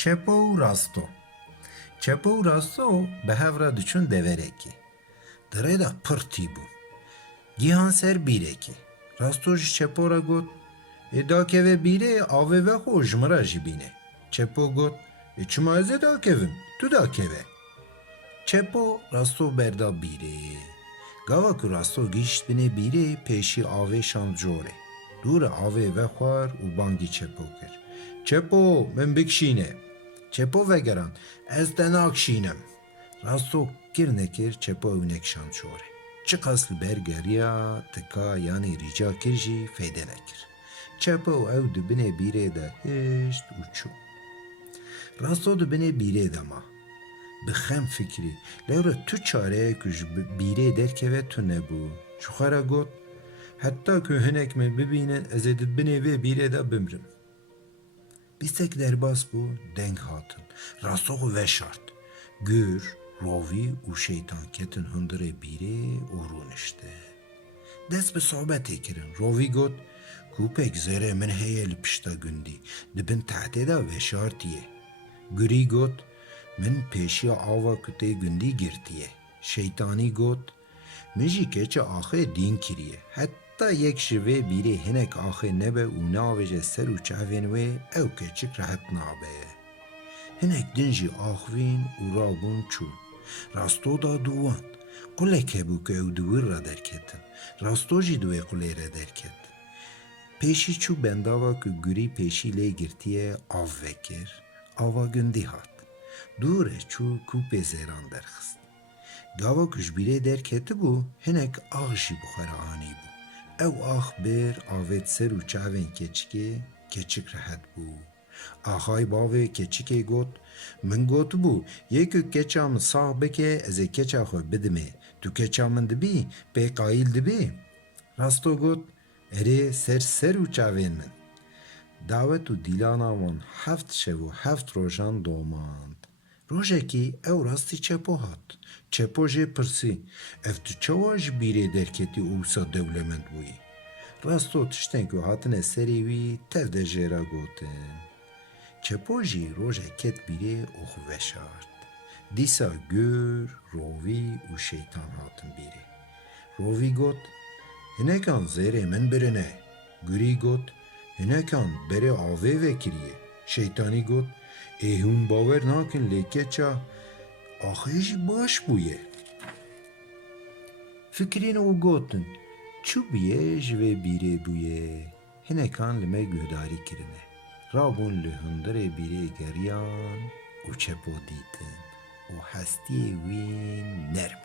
Çepo û rasto. Çepo û rasto bi hev re diçûn deverekê. Dirê de pir tî bû. Gihan ser bîrekê. Rasto ji çepo re got, dakeve bîrê avê vexwe ji min re jî bîne. Çepo got, çima ez ê dakevim, tu dakeve. Çepo rasto berda bîrê. Gava ku rasto gihîşt binê bîrê pêşî avê şand corê. Dûre avê vexwar û bangî çepo kir. Çepo min bikişîne. Çepo vegeran, ez te nakişînim. Rasto kir nekir çepo ew nekişand corê. Çi qas li ber geriya tika yanê rîca kir jî fêde nekir. Çepo ew di binê bîrê de hişt û çû. Rasto di binê bîrê de ma. Bi xem fikirî, lewre tu çareyek ku ji bîrê derkeve tu nebû. Ji xwe re got, heta ku hinek min bibînin ez ê di binê vê bîrê de bimrim. Bîstek derbas bû, deng hatin. Rasto xwe veşart. Gür, rovî û şeytan ketin hundirê bîrê û rûnişte. Dest bi sohbetê kirin. Rovî got, kûpek zêrê min heye li pişta gundî. Dibin tehtê de veşartiye. Gurî got, min pêşiya ava ku tê gundî girtiye. Şeytanî got, min jî keçe axê dîn kiriye. Heta yek ji vê bîrê hinek axê nebe û neavêje ser û çavên wê, ew keçik rehet nabe. Hinek din jî axivîn û rabûn çû. Rasto da dûwan. Qulek hebû ku ew di wir re derketin. Rasto jî di wê qulê re derket. Pêşî çû bendava ku gurî pêşî lê girtiye av vekir. Ava gundî hat. Dûre çû kûpê zêran derxist. Gava ku ji bîrê derketibû, hinek ax jî bi xwe re anî bû. Ew ax bir avê ser û çavên keçikê, keçik rehet bû. Axay bavê keçikê got, min gotibû, yê ku keça min sax bike, ez ê keça xwe bidimê. Tu keça min dibî, pê qayîl dibî? Rasto got, erê ser û çavên min. Dawet û dîlana wan heft şev û heft rojan domand. Rojekî ew rastî çepo hat. Çepo jê pirsî, ev tu çawa ji bîrê derketî û wisa dewlemend bûyî? Rasto tiştên ku hatine serê wî tev de jêra gotin. Çepo jî rojek ket bîrê û xwe veşart. Dîsa gür, rovî û şeytan hatin bîrê. Rovî got, hinekan zêrê min birine. Gurî got, hinekan berê avê vekiriye. Şeytanî got, hûn bawer nakin lê keça axê jî baş bûye. Fikirîn û gotin, çû bûye ji vê bîrê bûye? Hinekan li me guhdarî kirine. Rabûn li hundirê bîrê geriyan û çepo dîtin û hestiyê wî nerm